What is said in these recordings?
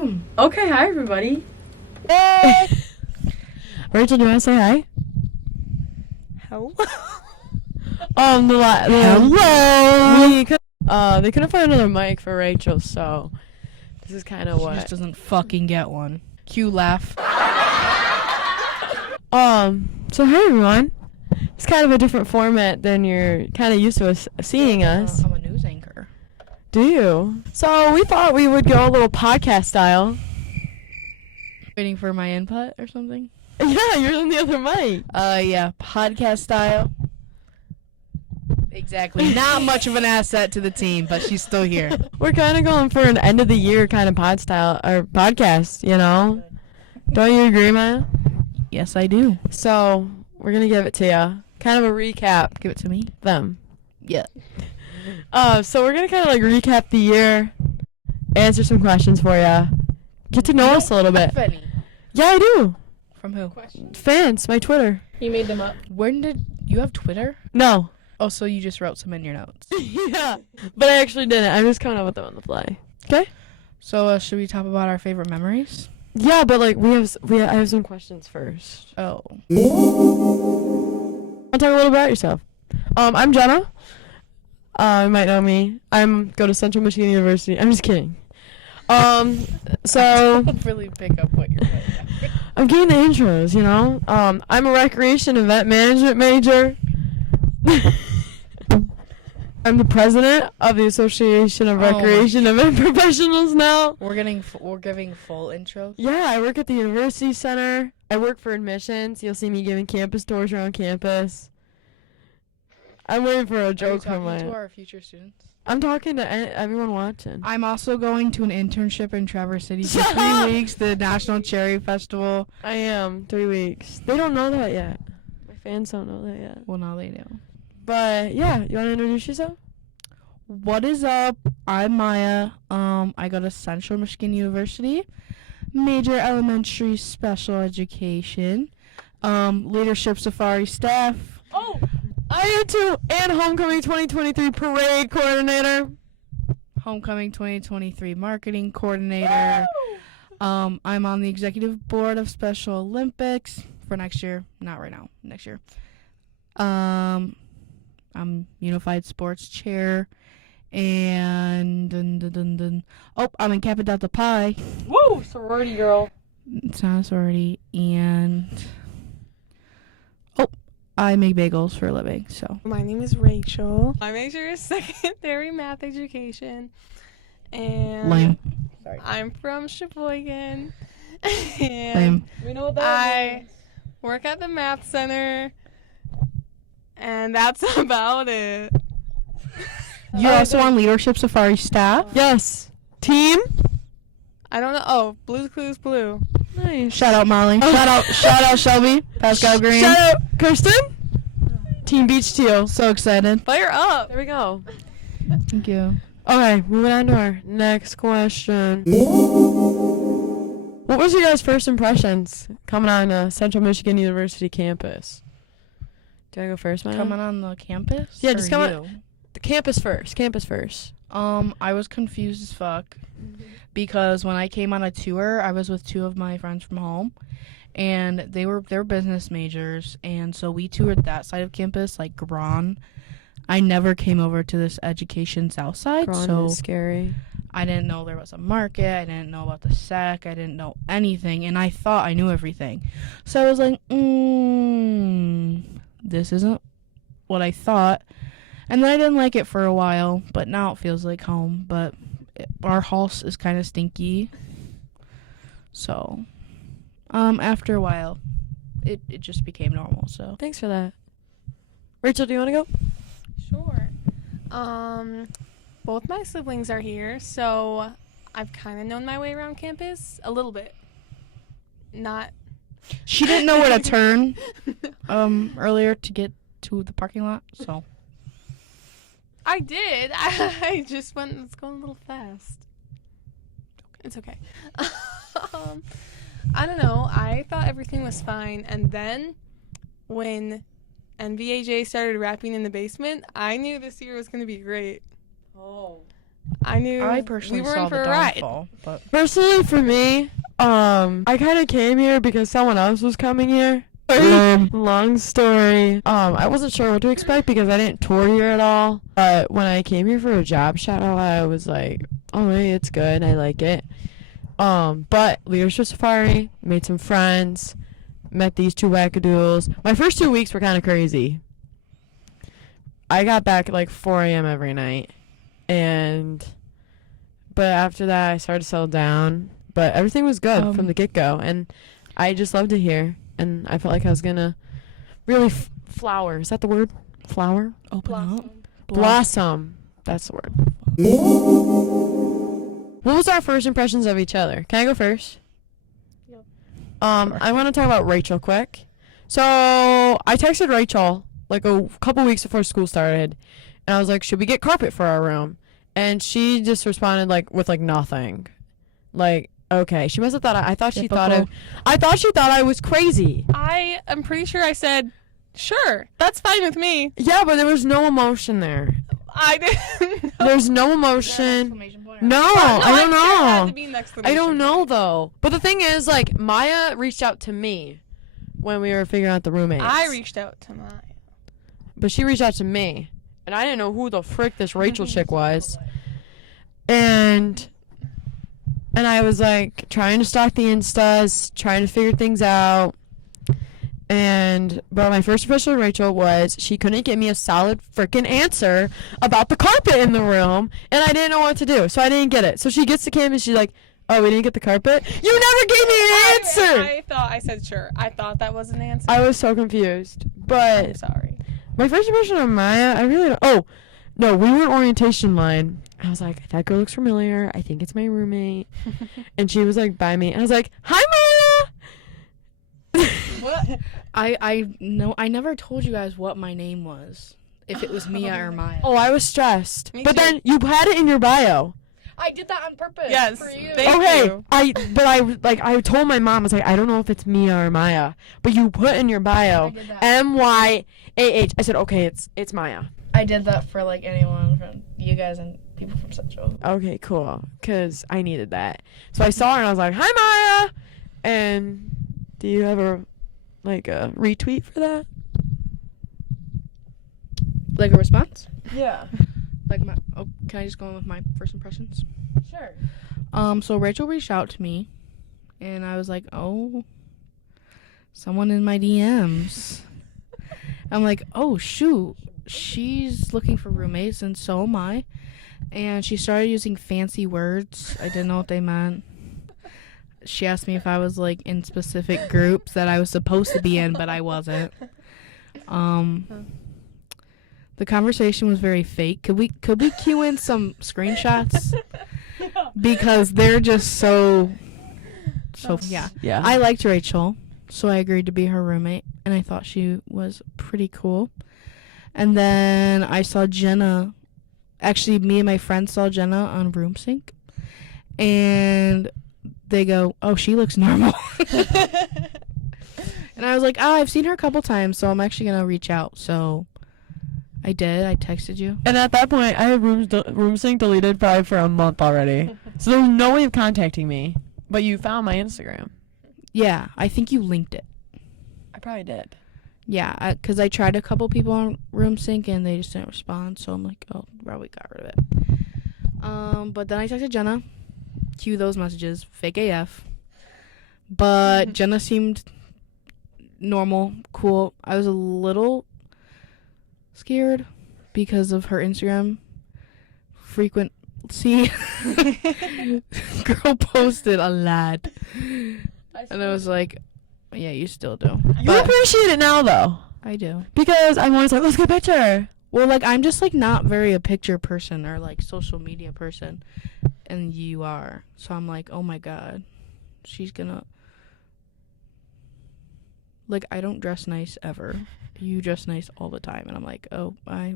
Okay, hi everybody. Hey! Rachel, do you want to say hi? Hello. Hello. They couldn't find another mic for Rachel, so this is kind of She what. just doesn't fucking get one. Cue laugh. So hey everyone. It's kind of a different format than you're kind of used to us seeing us. I'm a news anchor. Do you? So we thought we would go a little podcast style. Waiting for my input or something? Yeah, you're on the other mic. Yeah, podcast style. Exactly. Not much of an asset to the team, but she's still here. We're kind of going for an end of the year kind of pod style or podcast, you know? Don't you agree, Maya? Yes, I do. So we're gonna give it to you. Kind of a recap. Give it to me. Them. Yeah. So we're gonna kind of like recap the year, answer some questions for you, get to know us a little bit. Any. Yeah, I do. From who? Fans, my Twitter. You made them up. When did you have Twitter? No. Oh, so you just wrote some in your notes. Yeah, but I actually didn't. I'm just coming up with them on the fly. Okay. So should we talk about our favorite memories? Yeah, but like I have some questions first. Oh. I'll talk a little about yourself. I'm Jenna. You might know me. Go to Central Michigan University. I'm just kidding. So Don't really pick up what you're saying. I'm getting the intros, you know. I'm a recreation event management major. I'm the president of the Association of Recreation Event Professionals now. We're giving full intros. Yeah, I work at the University Center. I work for admissions. You'll see me giving campus tours around campus. I'm waiting for a joke from Are you talking to our future students? I'm talking to everyone watching. I'm also going to an internship in Traverse City for 3 weeks, the National Cherry Festival. I am 3 weeks. They don't know that yet. My fans don't know that yet. Well, now they know. But yeah, you want to introduce yourself? What is up? I'm Maya. I go to Central Michigan University, major elementary special education, leadership safari staff. Oh, I am too, and homecoming 2023 parade coordinator. Homecoming 2023 marketing coordinator. I'm on the executive board of Special Olympics for next year. Not right now. Next year. I'm Unified Sports Chair. And I'm in Kappa Delta Pi. Woo! Sorority girl. It's not a sorority. And I make bagels for a living. So My name is Rachel. My major is secondary math education. And lame. I'm from Sheboygan. And Lame. We know what that I work at the math center. And that's about it. You're also on leadership safari staff. Yes. Team? I don't know. Oh, Blue's Clues Blue. Nice. Shout out Molly. Oh. Shout out Shelby. Pascal Green. Shout out Kirsten. Team Beach Teal. So excited. Fire up. There we go. Thank you. Okay, moving on to our next question. What was your guys' first impressions coming on Central Michigan University campus? Do I go first, Maya? Coming on the campus? Yeah, just Or come on. you? The campus first. Campus first. I was confused as fuck because when I came on a tour, I was with 2 of my friends from home, and they were business majors, and so we toured that side of campus, like Gron. I never came over to this education south side, Gron so is scary. I didn't know there was a market. I didn't know about the SEC. I didn't know anything, and I thought I knew everything. So I was like, this isn't what I thought. And then I didn't like it for a while, but now it feels like home. But our house is kind of stinky. So, after a while, it just became normal, so. Thanks for that. Rachel, do you want to go? Sure. Both my siblings are here, so I've kind of known my way around campus a little bit. Not. She didn't know where to turn earlier to get to the parking lot, so. I did. I just went. It's going a little fast. It's okay. I don't know. I thought everything was fine, and then when NVAJ started rapping in the basement, I knew this year was going to be great. Oh. I knew I personally we were saw in for the a ride. downfall, but Personally, for me, I kind of came here because someone else was coming here. Long story. I wasn't sure what to expect because I didn't tour here at all. But when I came here for a job shadow, I was like, oh, hey, it's good. I like it. But Leadership Safari, made some friends, met these two wackadoodles. My first 2 weeks were kind of crazy. I got back at like 4 a.m. every night. But after that, I started to settle down. But everything was good from the get-go. And I just loved it here. And I felt like I was going to really flower. Is that the word? Flower? open up. Blossom. That's the word. What was our first impressions of each other? Can I go first? Yep. I want to talk about Rachel quick. So I texted Rachel like a couple weeks before school started, and I was like, should we get carpet for our room? And she just responded like with like nothing. Like, okay. She must have thought I thought she thought I was crazy. I am pretty sure I said, sure, that's fine with me. Yeah, but there was no emotion there. I didn't know. There's no emotion. No, I don't know. I don't know though. But the thing is, like, Maya reached out to me when we were figuring out the roommates. I reached out to Maya. But she reached out to me. And I didn't know who the frick this Rachel chick was. And I was like trying to stalk the Instas, trying to figure things out. But my first impression of Rachel was she couldn't give me a solid freaking answer about the carpet in the room, and I didn't know what to do, so I didn't get it. So she gets to Kim and she's like, oh, we didn't get the carpet? You never gave me an answer! I said sure. I thought that was an answer. I was so confused. I'm But sorry. my first impression of Maya, I really don't. Oh, no, we were in orientation line. I was like, that girl looks familiar. I think it's my roommate. And she was like by me, and I was like, hi, Maya! What? I know. I never told you guys what my name was. If it was Mia or Maya. Oh, I was stressed. Me But too. then you had it in your bio. I did that on purpose. Yes, For you. thank Okay, you. I told my mom, I was like, I don't know if it's Mia or Maya, but you put in your bio I did that. MYAH. I said, okay, it's Maya. I did that for like anyone from you guys and people from Central. Okay, cool, because I needed that. So I saw her and I was like, hi, Maya. And do you have a retweet for that? Like a response? Yeah. Like my. Oh, can I just go on with my first impressions? Sure. So Rachel reached out to me, and I was like, oh, someone in my DMs. I'm like, oh shoot, she's looking for roommates, and so am I. And she started using fancy words. I didn't know what they meant. She asked me if I was like in specific groups that I was supposed to be in, but I wasn't. The conversation was very fake. Could we cue in some screenshots? Because they're just so yeah. Yeah. I liked Rachel, so I agreed to be her roommate, and I thought she was pretty cool. And then I saw Jenna. Actually, me and my friend saw Jenna on RoomSync, and they go, oh, she looks normal. And I was like, oh, I've seen her a couple times, so I'm actually going to reach out. So I did. I texted you. And at that point, I had RoomSync deleted probably for a month already. So there was no way of contacting me. But you found my Instagram. Yeah, I think you linked it. I probably did. Yeah, because I tried a couple people on RoomSync, and they just didn't respond. So I'm like, oh, probably got rid of it. But then I texted Jenna. Cue those messages. Fake AF. But Jenna seemed normal, cool. I was a little scared because of her Instagram frequency. Girl posted a lot. And I was like, yeah, you still do. You But appreciate it now, though. I do. Because I'm always like, let's get a picture. Well, like, I'm just, like, not very a picture person or, like, social media person. And you are. So I'm like, oh, my God. She's gonna... Like, I don't dress nice ever. You dress nice all the time. And I'm like, oh, I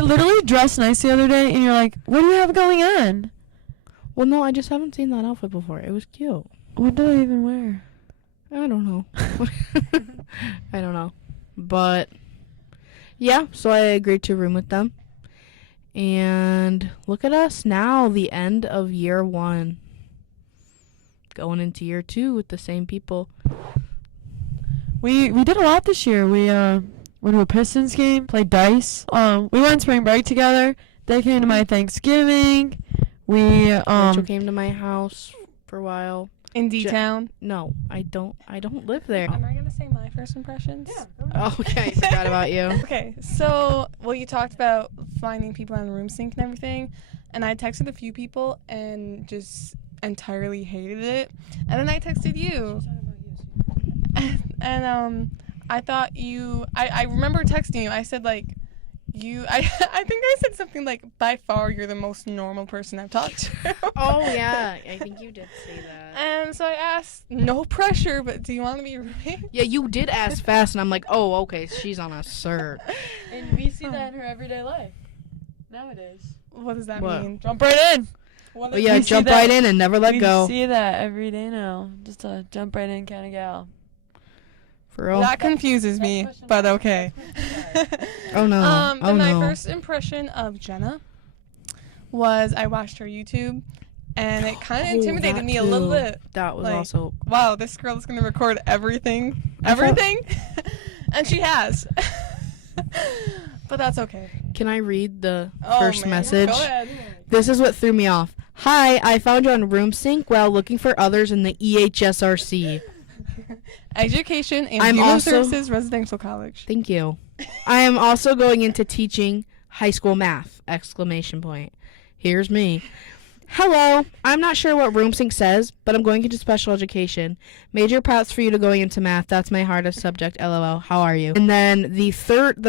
literally dressed nice the other day, and you're like, what do you have going on? Well, no, I just haven't seen that outfit before. It was cute. What did I even wear? I don't know. I don't know. But, yeah, so I agreed to room with them. And look at us now, the end of year 1. Going into year 2 with the same people. We did a lot this year. We went to a Pistons game, played dice. We went on spring break together. They came to my Thanksgiving. Rachel came to my house for a while. In D-Town. No, I don't live there. Am I going to say my first impressions? Yeah. Oh, okay, I forgot about you. Okay, so, you talked about finding people on room sync and everything, and I texted a few people and just entirely hated it. And then I texted you. And I thought I remember texting you. I said, like, I think I said something like, by far you're the most normal person I've talked to. Oh, yeah, I think you did say that. And so I asked, no pressure, but do you want to be a roommate? Yeah, you did ask fast, and I'm like, oh, okay, she's on a cert. And we see that in her everyday life nowadays. What does that What? mean? Jump right in. What Oh, is- yeah, We see jump that- right in and never let we go. see that every day now. Just a jump right in kind of gal. For real? That confuses me, but okay. Oh, no. But Oh, my no. first impression of Jenna was I watched her YouTube, and it kind of Oh, intimidated that me a little too. bit. That was like, also... Wow, this girl is going to record everything. I thought- Everything? And she has. But that's okay. Can I read the Oh, first man. message? Go ahead. This is what threw me off. Hi, I found you on RoomSync while looking for others in the EHSRC. Education and I'm Human also- Services Residential College. Thank you. I am also going into teaching high school math! Exclamation point. Here's me. Hello. I'm not sure what RoomSync says, but I'm going into special education. Major props for you to going into math. That's my hardest subject. LOL. How are you? And then the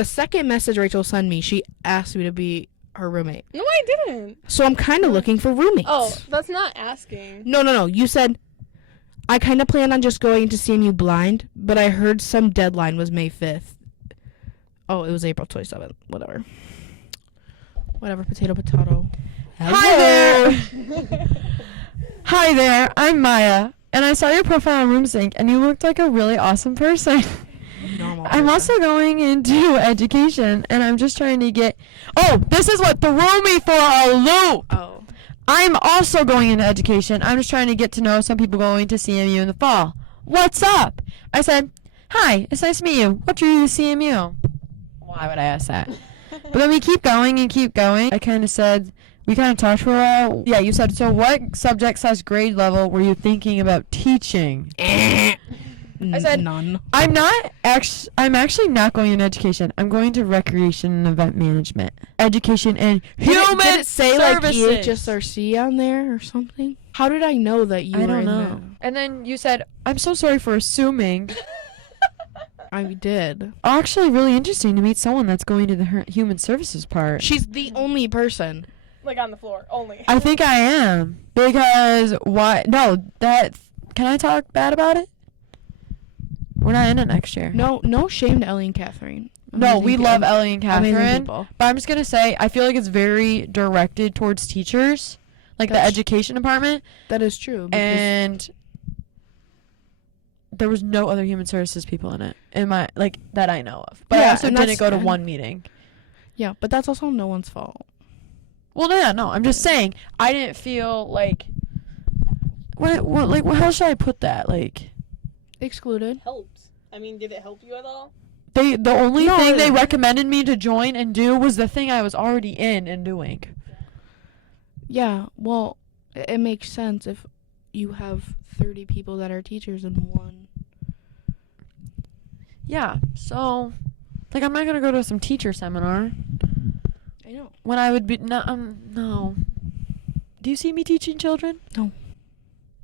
second message Rachel sent me, she asked me to be her roommate. No, I didn't. So I'm kind of looking for roommates. Oh, that's not asking. No. You said, I kind of plan on just going to CMU blind, but I heard some deadline was May 5th. Oh, it was April 27th. Whatever. Potato. Hi there. Hi there. I'm Maya, and I saw your profile on RoomSync, and you looked like a really awesome person. Normal I'm person. also going into education, and I'm just trying to get. Oh, this is what threw me for a loop. Oh. I'm also going into education. I'm just trying to get to know some people going to CMU in the fall. What's up? I said, hi, it's nice to meet you. What drew you to CMU? Why would I ask that? But then we keep going and keep going. I kind of said, we kind of talked for a while. Yeah, you said, so what subject/grade level were you thinking about teaching? I said, none. I'm actually not going into education. I'm going to recreation and event management. Education and human Did it say services. like EHSRC on there or something? How did I know that you I were don't in know. And then you said, I'm so sorry for assuming. there? I did. Actually, really interesting to meet someone that's going to the human services part. She's the only person. Like on the floor, only. I think I am. Because why? No, can I talk bad about it? We're not in it next year. No shame to Ellie and Catherine. No, Amazing we pe- love Ellie and amazing Catherine. people. But I'm just going to say, I feel like it's very directed towards teachers. Like the That's- education department. That is true. because- And there was no other human services people in it. That I know of. But I Yeah, also and didn't that's- go to and- one meeting. yeah, but that's also no one's fault. Well, yeah, no, I'm just saying, I didn't feel like, how should I put that? Like, Excluded. Helps. I mean, did it help you at all? the only No, thing it- they recommended me to join and do was the thing I was already in and doing. Yeah, well, it makes sense if you have 30 people that are teachers in one. Yeah, so, like, I'm not gonna go to some teacher seminar I know. when I would be, no. Do you see me teaching children? No.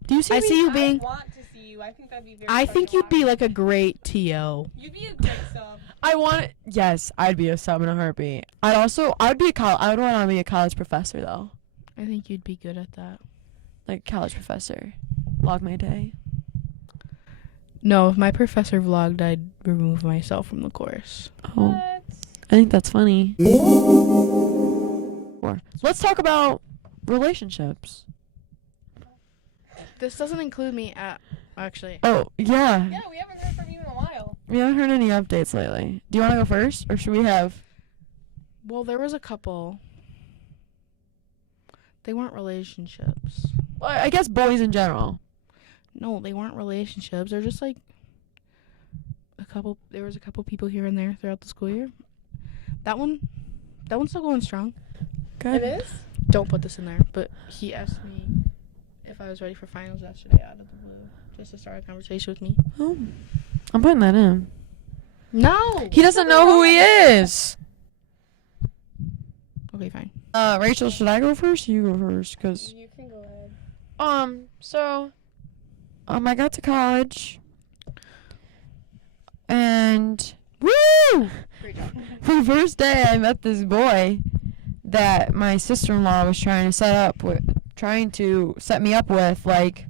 Do you see I me? see you being. I want to see you. I think that'd be very I think you'd be special. like a great TO. You'd be a great sub. Yes, I'd be a sub in a heartbeat. I would want to be a college professor, though. I think you'd be good at that. Like, college professor. Log my day. No, if my professor vlogged, I'd remove myself from the course. Oh, What? I think that's funny. Let's talk about relationships. This doesn't include me at actually. Oh, yeah. Yeah, we haven't heard from you in a while. We haven't heard any updates lately. Do you want to go first, or should we have? Well, there was a couple. They weren't relationships. Well, I guess boys in general. No, they weren't relationships. They're just like there was a couple people here and there throughout the school year. That one's still going strong. Good. It is? Don't put this in there, but he asked me if I was ready for finals yesterday out of the blue, just to start a conversation with me. Oh, I'm putting that in. No! He doesn't know who he is. Okay, fine. Rachel, should I go first? You go first, cause You can go ahead. I got to college, and woo! Great job. The first day I met this boy that my sister-in-law was trying to set me up with, like,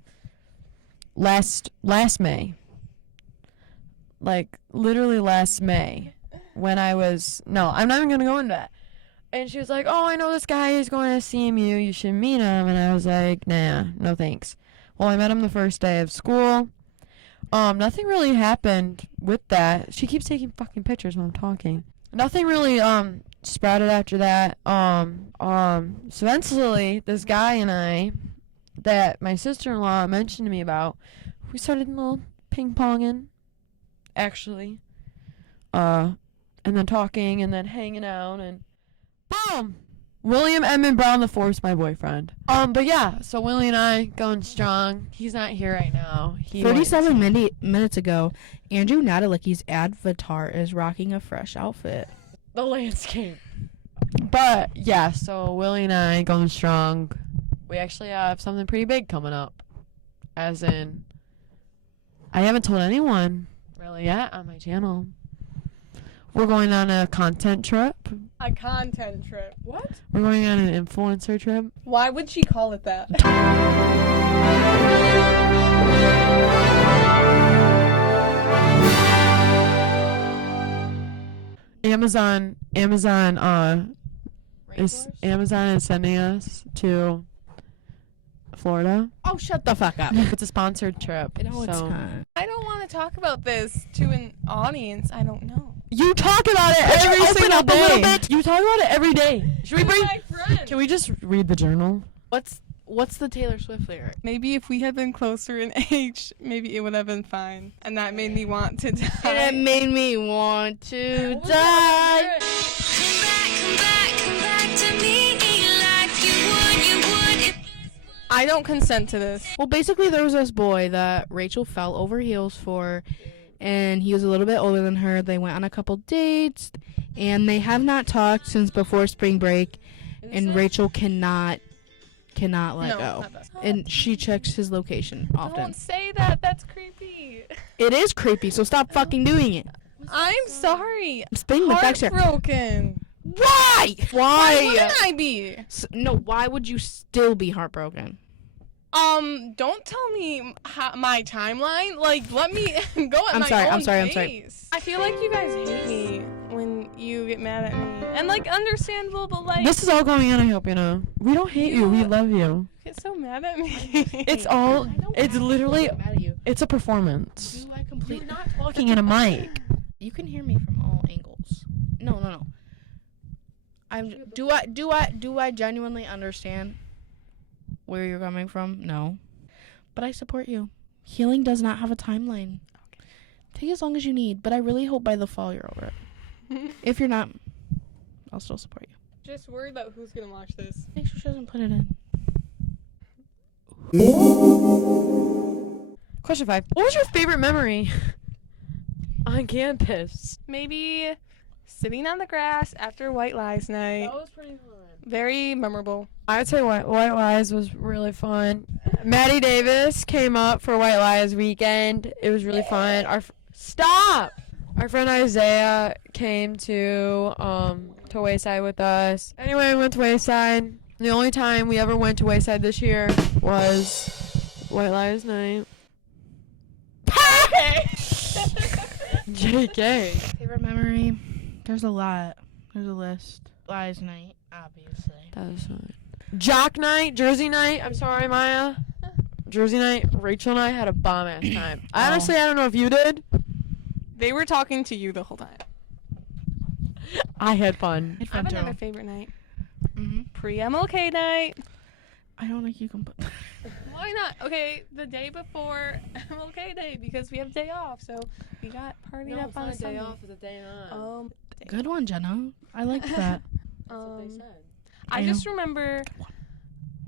last May. Like, literally last May, when I'm not even gonna go into that. And she was like, oh, I know this guy is going to CMU, you should meet him. And I was like, nah, no thanks. Well, I met him the first day of school. Nothing really happened with that. She keeps taking fucking pictures when I'm talking. Nothing really, sprouted after that. So eventually, this guy and I, that my sister-in-law mentioned to me about, we started a little ping-ponging, actually. And then talking, and then hanging out, and boom! William Edmund Brown IV is my boyfriend. But yeah, so Willie and I going strong. He's not here right now. 37 minutes ago, Andrew Natalicki's avatar is rocking a fresh outfit. The landscape. But yeah, so Willie and I going strong. We actually have something pretty big coming up. As in, I haven't told anyone really yet on my channel. We're going on a content trip. A content trip. What? We're going on an influencer trip. Why would she call it that? Amazon is sending us to Florida. Oh, shut the fuck up. It's a sponsored trip. No, it's so. not. I don't want to talk about this to an audience. I don't know. You talk about it every single day. A little bit? You talk about it every day. Should we bring? My friend. Can we just read the journal? What's the Taylor Swift lyric? Maybe if we had been closer in age, maybe it would have been fine. And that made me want to die. And it made me want to die. Come back to me like you would. I don't consent to this. Well, basically, there was this boy that Rachel fell over heels for, and he was a little bit older than her. They went on a couple dates, and they have not talked since before spring break, and Rachel cannot let No, go. not that. And she checks his location often. Don't say that. That's creepy. It is creepy, so stop fucking doing it. I'm sorry. I'm spinning the facts here. Heartbroken. Why? Why wouldn't I be? No, why would you still be heartbroken? Don't tell me my timeline. Like, let me go at my own I'm sorry. pace. I feel like you guys hate me when you get mad at me. And, like, understandable, but, like... This is all going on, I hope you know. We don't hate you. We love you. Get so mad at me. It's literally, I'm mad at you. it's a performance. Do I completely... You're not talking in a mic. You can hear me from all angles. No. Do I genuinely understand where you're coming from? No. But I support you. Healing does not have a timeline. Take as long as you need, but I really hope by the fall you're over it. If you're not, I'll still support you. Just worried about who's gonna watch this. Make sure she doesn't put it in. Question 5. What was your favorite memory on campus? Maybe sitting on the grass after White Lies night. That was pretty fun. Very memorable. I would say White Lies was really fun. Maddie Davis came up for White Lies weekend. It was really fun. Stop! Our friend Isaiah came to Wayside with us. Anyway, we went to Wayside. The only time we ever went to Wayside this year was White Lies night. JK. Favorite memory? There's a lot. There's a list. Lies night, obviously. That was fun. Jock night, Jersey night. I'm sorry, Maya. Jersey night. Rachel and I had a bomb ass time. Honestly, I don't know if you did. They were talking to you the whole time. I had fun. I have another favorite night. Mm-hmm. Pre-MLK night. I don't think you can put. Why not? Okay, the day before MLK Day because we have day off, so we got partied up on a Sunday. It's a day on. Good one, Jenna. I like that. That's what they said. I just remember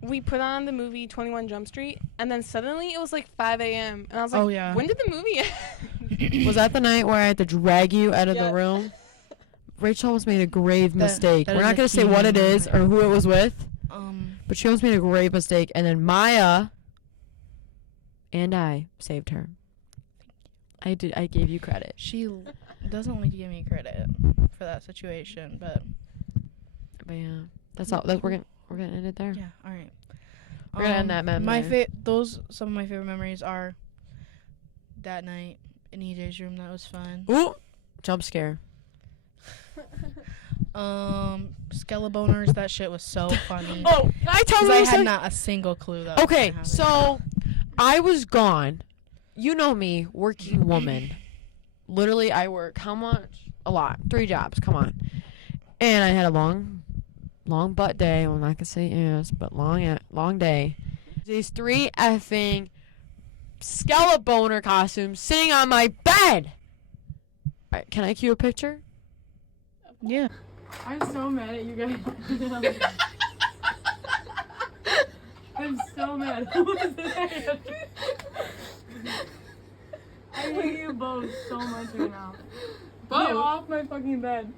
we put on the movie 21 Jump Street, and then suddenly it was like 5 a.m. And I was like, Oh, yeah. when did the movie end? Was that the night where I had to drag you out of Yeah. the room? Rachel almost made a grave mistake. that We're is not a going to say key what it is moment. or who it was with, but she almost made a grave mistake, and then Maya and I saved her. I gave you credit. She doesn't like to give me credit for that situation, but yeah, that's all. We're gonna end it there. yeah, all right. We're gonna end that memory. Some of my favorite memories are that night in EJ's room. That was fun. Ooh, jump scare. Skeleboners. That shit was so funny. Oh, can I tell 'Cause you? I had not a single clue that. Okay, so I was gone. You know me, working woman. Literally, I work how much? A lot. 3 jobs. Come on. And I had a long butt day. Well, I'm not gonna say yes, but long day. These 3 effing Skeleboner costumes sitting on my bed. All right, can I cue a picture? Yeah. I'm so mad at you guys. I'm so mad. I hate you both so much right now. Get off my fucking bed.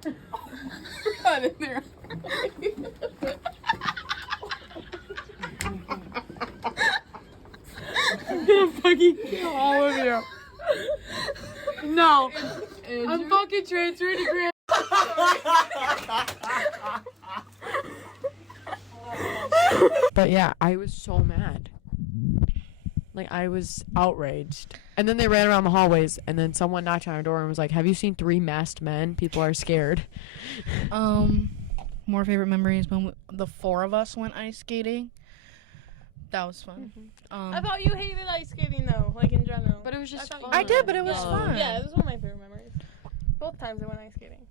Got in there. I'm gonna fucking kill all of you. No. I'm fucking transferring to Grand. But yeah, I was so mad. Like, I was outraged. And then they ran around the hallways, and then someone knocked on our door and was like, have you seen 3 masked men? People are scared. More favorite memories when the 4 of us went ice skating. That was fun. I thought you hated ice skating though, like in general. But it was just I thought fun. you I did, but it was Yeah. fun. Yeah, it was one of my favorite memories. Both times I went ice skating.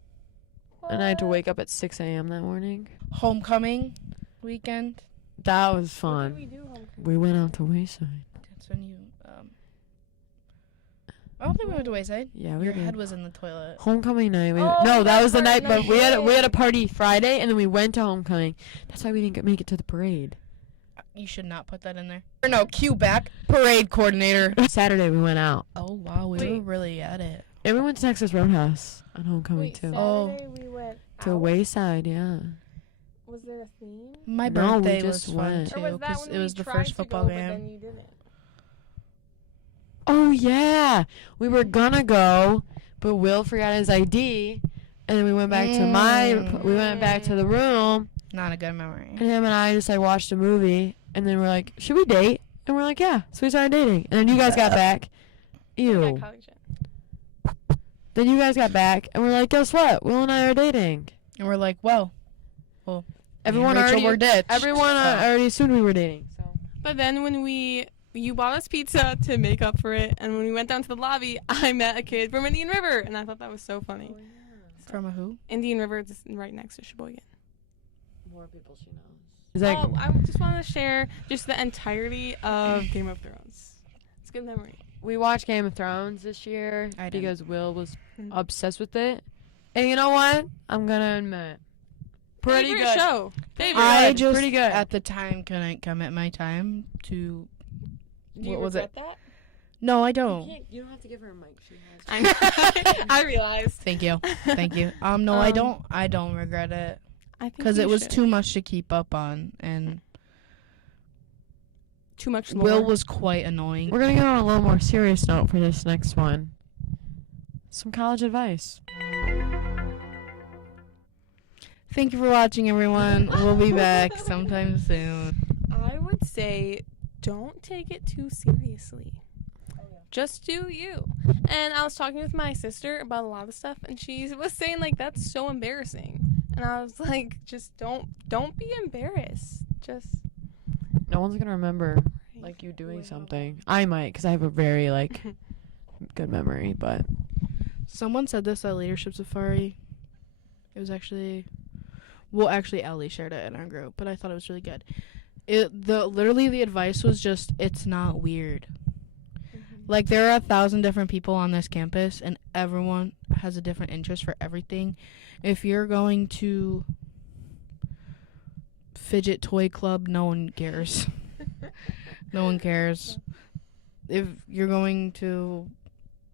And I had to wake up at 6 a.m. that morning. Homecoming weekend. That was What did fun. we do homecoming? We went out to Wayside. That's when you. I don't think we went to Wayside. Yeah, we Your did. head was in the toilet. Homecoming night. Oh, No, that that was the night. part, But we had night. a party Friday, and then we went to homecoming. That's why we didn't make it to the parade. You should not put that in there. Or no, cue back. Parade coordinator. Saturday we went out. Oh wow, we Wait. were really at it. And we went to Texas Roadhouse on homecoming Wait, too. Saturday we went To out? Wayside, yeah. Was there a theme? My No, we birthday just was fun went. too Or was that because when it we was the tried first to football go, game. But then you didn't? Oh yeah, we were gonna go, but Will forgot his ID, and then we went back to we went back to the room, Not a good memory. and him and I just like watched a movie, and then we're like, should we date? And we're like, yeah. So we started dating, and then you guys got back. Yeah, Ew. college jet. Then you guys got back, and we're like, guess what? Will and I are dating. And we're like, well, Everyone Rachel already were ditched. Everyone already assumed we were dating. So. But then when you bought us pizza to make up for it, and when we went down to the lobby, I met a kid from Indian River, and I thought that was so funny. From a who? Indian River is right next to Sheboygan. More people she knows. Is that Oh, I just want to share just the entirety of Game of Thrones. It's a good memory. we watched Game of Thrones this year I didn't. because Will was Mhm. obsessed with it, and you know what? I'm gonna admit, pretty Favorite good. show. Favorite. I good, just pretty good. at the time couldn't commit my time to. Do you what was regret it? that? No, I don't. You don't have to give her a mic. She has. I realized. Thank you. Thank you. No, I Um, don't. I don't regret it I think because you it was should. too much to keep up on, and too much lore. Will was quite annoying. We're gonna go on a little more serious note for this next one. Some college advice. Thank you for watching, everyone. We'll be back sometime soon. I would say don't take it too seriously. Just do you. And I was talking with my sister about a lot of stuff, and she was saying like that's so embarrassing. And I was like, just don't be embarrassed. Just No one's gonna remember like you doing something. I might, cause I have a very like good memory, but Someone said this at Leadership Safari. It was actually, well, actually, Ellie shared it in our group, but I thought it was really good. Literally the advice was just, it's not weird. Like, there are 1,000 different people on this campus, and everyone has a different interest for everything. If you're going to fidget toy club, no one cares. No one cares. If you're going to...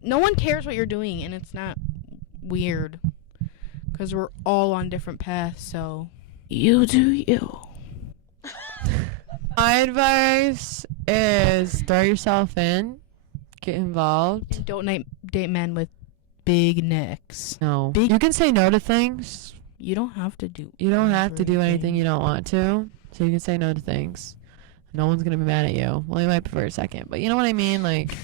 No one cares what you're doing, and it's not weird. Because we're all on different paths, so... You do you. My advice is throw yourself in, get involved. And don't date men with big necks. No. You can say no to things. You don't have to do... You don't have to do anything you don't want to. So you can say no to things. No one's going to be mad at you. Well, you might for a second. But you know what I mean? Like,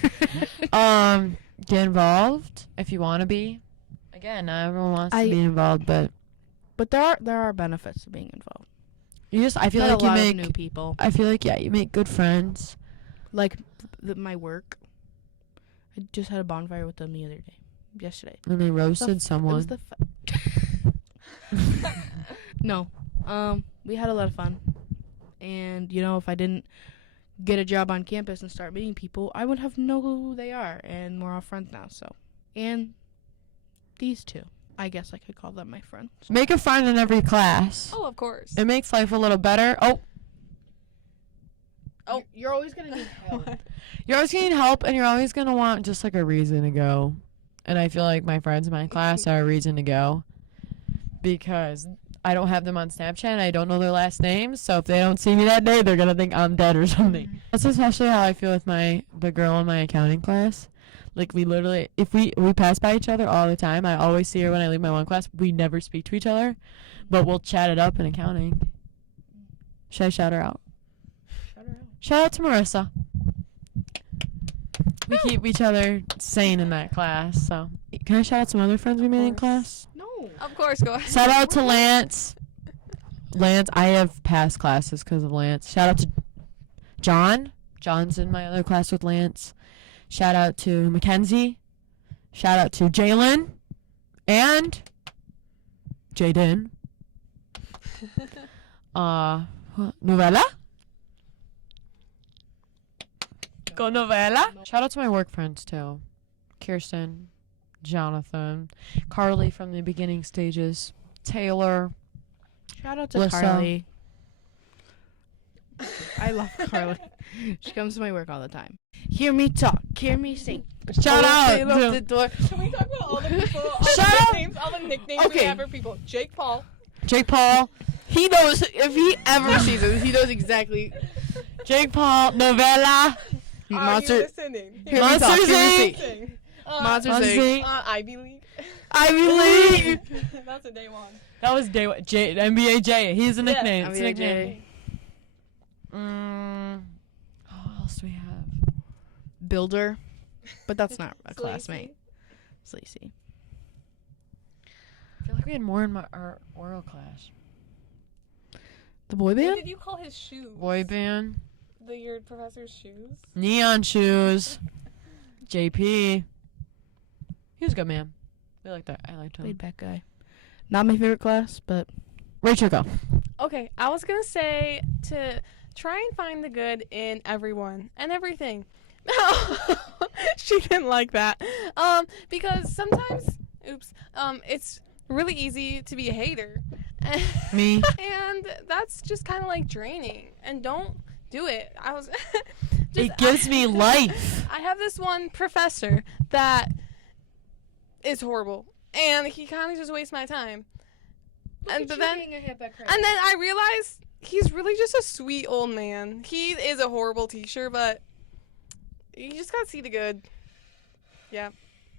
get involved if you want to be. Again, not everyone wants to be involved, but there are benefits to being involved. I feel like you make new people. I feel like you make good friends. Like my work. I just had a bonfire with them yesterday. And they roasted someone. It was No. We had a lot of fun. And if I didn't get a job on campus and start meeting people, I would have known who they are, and we're all friends now. So, and these two, I guess I could call them my friends. Make a friend in every class. Oh, of course. It makes life a little better. You're always gonna need help. You're always gonna need help, and you're always gonna want just like a reason to go. And I feel like my friends in my class are a reason to go because I don't have them on Snapchat and I don't know their last names. So if they don't see me that day, they're gonna think I'm dead or something. That's especially how I feel with the girl in my accounting class. Like, we literally, if we pass by each other all the time. I always see her when I leave my one class. We never speak to each other, but we'll chat it up in accounting. Should I shout her out? Shout out to Marissa. We keep each other sane in that class. So, can I shout out some other friends we made in class? No. Of course, go ahead. Shout out to Lance. I have passed classes because of Lance. Shout out to John. John's in my other class with Lance. Shout out to Mackenzie. Shout out to Jalen. And Jaden. Novella? Go Novella. Shout out to my work friends too. Kirsten, Jonathan, Carly from the beginning stages, Taylor. Shout out to Lissa. Carly. I love Carly. She comes to my work all the time. Hear me talk. Hear me sing. Shout out Open up to the door. Can we talk about all the people, all the nicknames we Okay. have for people? Jake Paul. Jake Paul. He knows, if he ever sees us, he knows exactly. Jake Paul. Novella. Monster. Are you listening? Hear me Monster talk. Hear me Inc. sing. Uh, Monster Monster sing. Inc. Ivy League. Ivy League. That's a day one. That was day one. NBA J. He's a nickname. It's a NBA nickname. What else do we have? Builder. But that's not a classmate. Sleazy. I feel like we had more in our oral class. The boy What band? did you call his shoes? Boy band. Your professor's shoes? Neon shoes. JP. He was a good man. I liked that. I liked him. Laid back guy. Not my favorite class, but Rachel, go. Okay, I was gonna say to try and find the good in everyone and everything. She didn't like that. Because sometimes, it's really easy to be a hater. Me. And that's just kind of like draining. And don't do it. It gives me life. I have this one professor that is horrible, and he kind of just wastes my time. And then I realized he's really just a sweet old man. He is a horrible teacher, but you just gotta see the good. Yeah,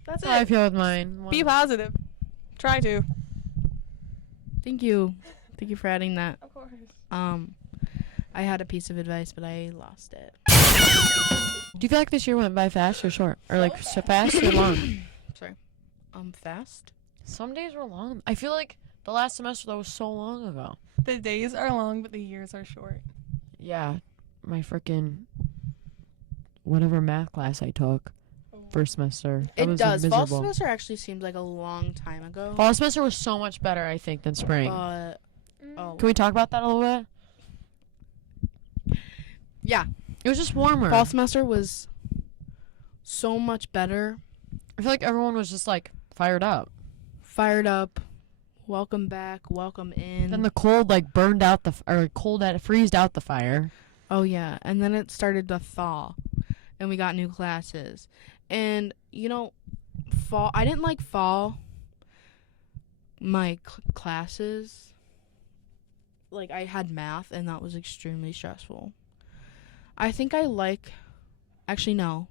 that's That's how I it. feel with mine. Be positive. Try to. thank you. Thank you for adding that. Of course. I had a piece of advice, but I lost it. Do you feel like this year went by fast or short? Or like so fast or long? Sorry. Fast? Some days were long. I feel like the last semester that was so long ago. The days are long, but the years are short. Yeah. My freaking whatever math class I took first semester. That It was does. Fall miserable. semester actually seems like a long time ago. Fall semester was so much better, I think, than spring. But, oh. Can we talk about that a little bit? Yeah. It was just warmer. Fall semester was so much better. I feel like everyone was just like fired up. Fired up. Welcome back. Welcome in. Then the cold like burned out freezed out the fire. Oh yeah, and then it started to thaw, and we got new classes. And you know, fall. I didn't like fall. My classes. Like I had math, and that was extremely stressful. I think I like. Actually, no.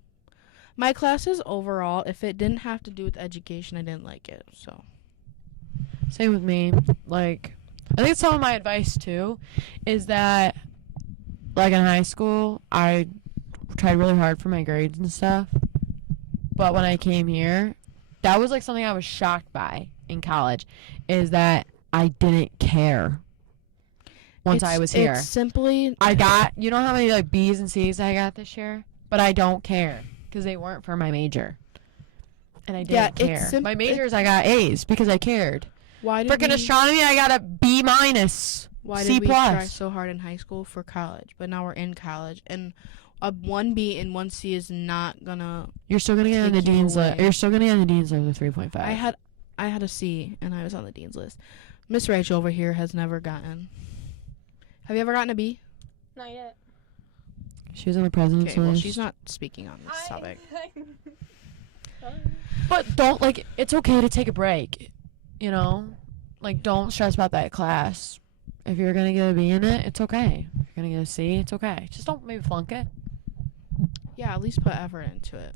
My classes overall, if it didn't have to do with education, I didn't like it. So. Same with me. Like, I think some of my advice too is that, like in high school, I tried really hard for my grades and stuff. But when I came here, that was like something I was shocked by in college, is that I didn't care. Once I was here, It's simply I got, you know how many like B's and C's I got this year? But I don't care because they weren't for my major. And I didn't care. My majors, I got A's because I cared. Why did Freaking astronomy, I got a B-. Why C+. did we try so hard in high school for college? But now we're in college, and a 1B and 1C is not gonna. You're still gonna get on the dean's list. You're still gonna get on the dean's list with 3.5. I had a C, and I was on the dean's list. Miss Rachel over here has never gotten. Have you ever gotten a B? Not yet. She was on the president's Okay, well, list. she's not speaking on this topic. But don't, like, it's okay to take a break. You know? Like, don't stress about that class. If you're gonna get a B in it, it's okay. If you're gonna get a C, it's okay. Just don't maybe flunk it. Yeah, at least put effort into it.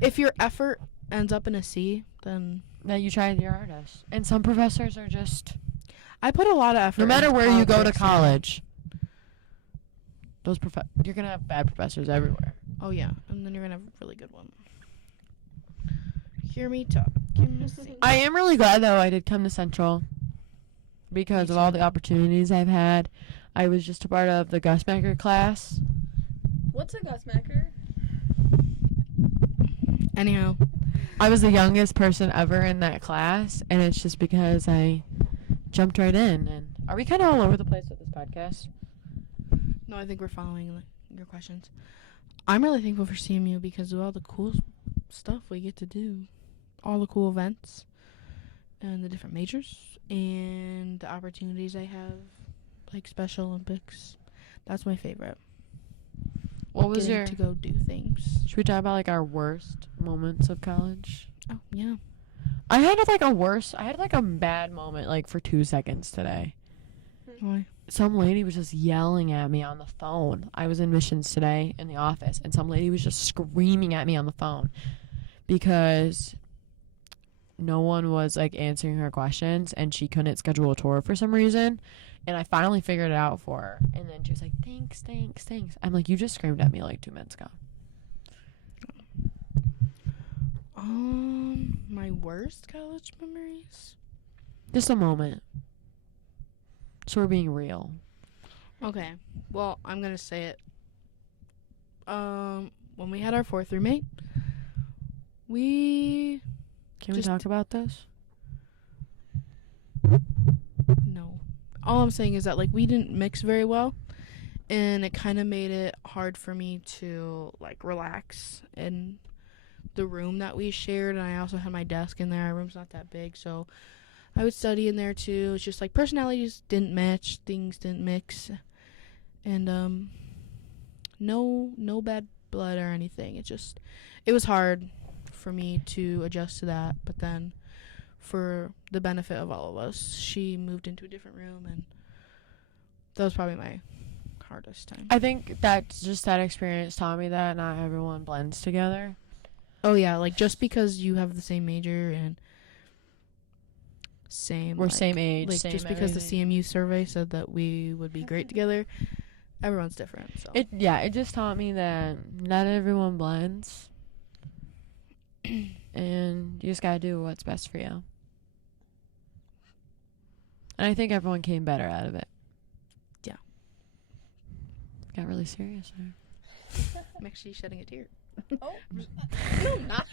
If your effort ends up in a C, then You tried your hardest. And some professors are just, I put a lot of effort. no matter into where you go to politics, college, you're gonna have bad professors everywhere. Oh yeah, and then you're gonna have a really good one. Hear me talk. Give me a C. I am really glad though I did come to Central because of all the opportunities I've had. I was just a part of the Gusmaker class. What's a Gusmaker? Anyhow, I was the youngest person ever in that class, and it's just because I jumped right in. And are we kind of all over the place with this podcast? no, I think we're following your questions. I'm really thankful for CMU because of all the cool stuff we get to do, all the cool events, and the different majors, and the opportunities I have, like Special Olympics. That's my favorite. What was Getting your? to go do things? Should we talk about like our worst moments of college? Oh yeah. I had like a bad moment like for 2 seconds today. Why? Some lady was just yelling at me on the phone. I was in missions today in the office, and some lady was just screaming at me on the phone because no one was like answering her questions, and she couldn't schedule a tour for some reason. And I finally figured it out for her. And then she was like, thanks. I'm like, you just screamed at me like 2 minutes ago. My worst college memories? Just a moment. So we're being real. Okay. Well, I'm gonna say it. When we had our 4th roommate, we Can we talk about this? no. All I'm saying is that like we didn't mix very well, and it kind of made it hard for me to like relax in the room that we shared. And I also had my desk in there. Our room's not that big, so I would study in there too. It's just like personalities didn't match, things didn't mix, and no bad blood or anything. It was hard for me to adjust to that. But then, for the benefit of all of us, she moved into a different room, and that was probably my hardest time. I think that's just that experience taught me that not everyone blends together. Oh yeah, like just because you have the same major and We're same age, like same just because everything. the CMU survey said that we would be great together, everyone's different. So It just taught me that not everyone blends, and you just gotta do what's best for you. And I think everyone came better out of it. Yeah. Got really serious there. I'm actually shedding a tear. Oh, No, not.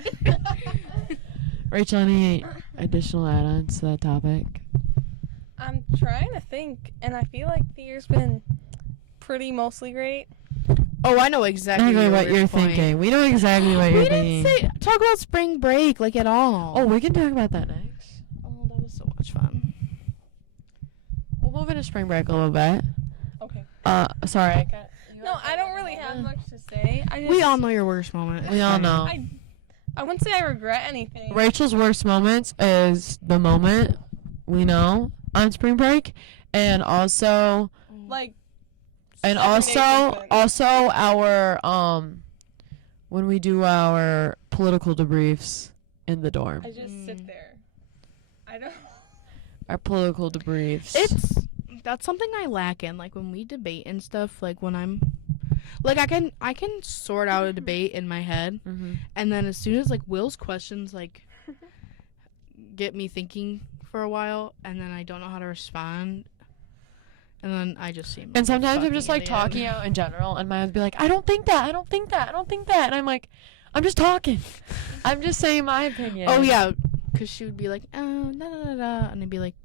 Rachel, any additional add-ons to that topic? I'm trying to think, and I feel like the year's been pretty mostly great. Oh, I know exactly what you're point. thinking. We know exactly what you're We thinking. didn't say talk about spring break like at all. Oh, we can talk about that next. Oh, that was so much fun. We'll move into spring break a little bit. Okay. Sorry. No, I don't really have much to say. We all know your worst moment. We all know. I wouldn't say I regret anything. Rachel's worst moments is the moment we know on spring break, and also Like. And 7 days of it. also our when we do our political debriefs in the dorm. I just sit there. I don't. Our political debriefs. That's something I lack in. Like when we debate and stuff. Like when I'm, like I can sort out a debate in my head, and then as soon as like Will's questions like get me thinking for a while, and then I don't know how to respond. And then I just seem. And sometimes I'm fucking just like idiot. talking out in general, and Maya would be like, "I don't think that. I don't think that. I don't think that." And I'm like, "I'm just talking. I'm just saying my opinion." Oh yeah, because she would be like, "Oh, da da da da," and I'd be like,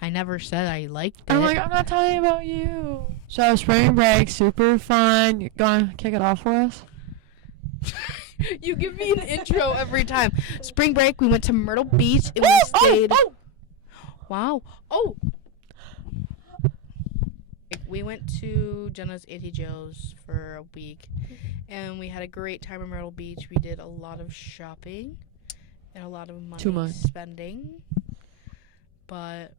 "I never said I liked it." I'm like, "I'm not talking about you." So spring break, super fun. You gonna kick it off for us? You give me an intro every time. Spring break, we went to Myrtle Beach and we stayed. Wow. Oh. We went to Jenna's Auntie Joe's for a week, and we had a great time in Myrtle Beach. We did a lot of shopping and a lot of money Too much. spending, but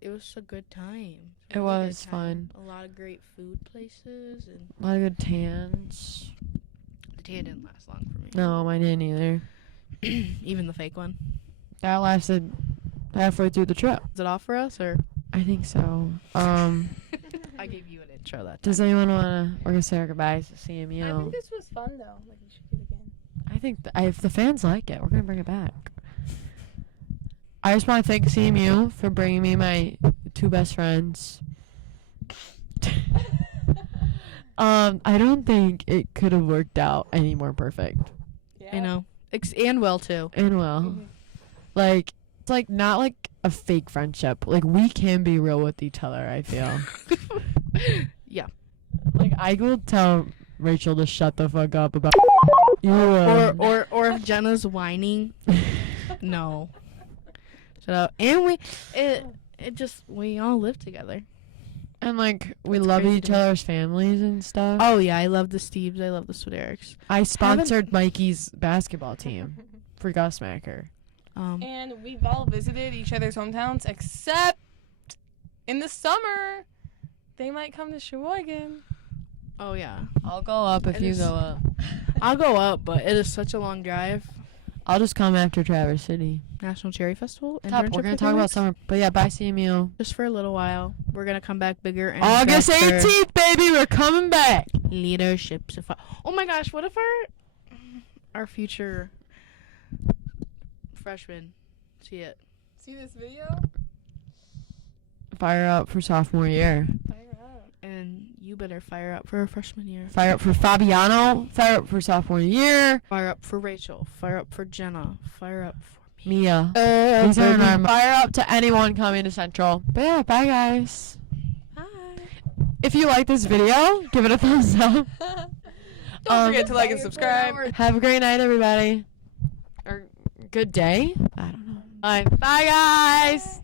it was a good time. It was fun. A lot of great food places, and A lot of good tans. the tan didn't last long for me. No, mine didn't either. Even the fake one. That lasted halfway through the trip. Is it off for us, or? I think so. I gave you an intro that time. Does anyone wanna? We're gonna say our goodbyes to I CMU. think this was fun though. Like we should do it again. I think if the fans like it, we're gonna bring it back. I just want to thank CMU for bringing me my 2 best friends. I don't think it could have worked out any more perfect. Yeah. I know. And well, too. And well, like it's like not like a fake friendship. Like we can be real with each other. I feel. Yeah. Like I will tell Rachel to shut the fuck up about you. Or if Jenna's whining, no. Shut up. And we all live together. And like we It's love crazy each to me. other's families and stuff. Oh yeah, I love the Steves. I love the Swiderics. I sponsored Mikey's basketball team for Gusmacker. And we've all visited each other's hometowns, except in the summer, they might come to Sheboygan. Oh yeah. I'll go up if And you it's- go up. I'll go up, but it is such a long drive. I'll just come after Traverse City. National Cherry Festival. Top, internship we're gonna for talk 3 about weeks. summer, but yeah, bye CMU. Just for a little while. We're gonna come back bigger and August better. 18th, baby, we're coming back. Leadership. Oh my gosh, what if our future freshmen see it? See this video? Fire up for sophomore year. And you better fire up for our freshman year. Fire up for Fabiano. Fire up for sophomore year. Fire up for Rachel. Fire up for Jenna. Fire up for me. Mia. These are our fire up to anyone coming to Central. But yeah, bye guys. Hi. If you like this video, give it a thumbs up. Don't forget to like and subscribe. Have a great night, everybody. Or good day. I don't know. Bye. Bye, guys.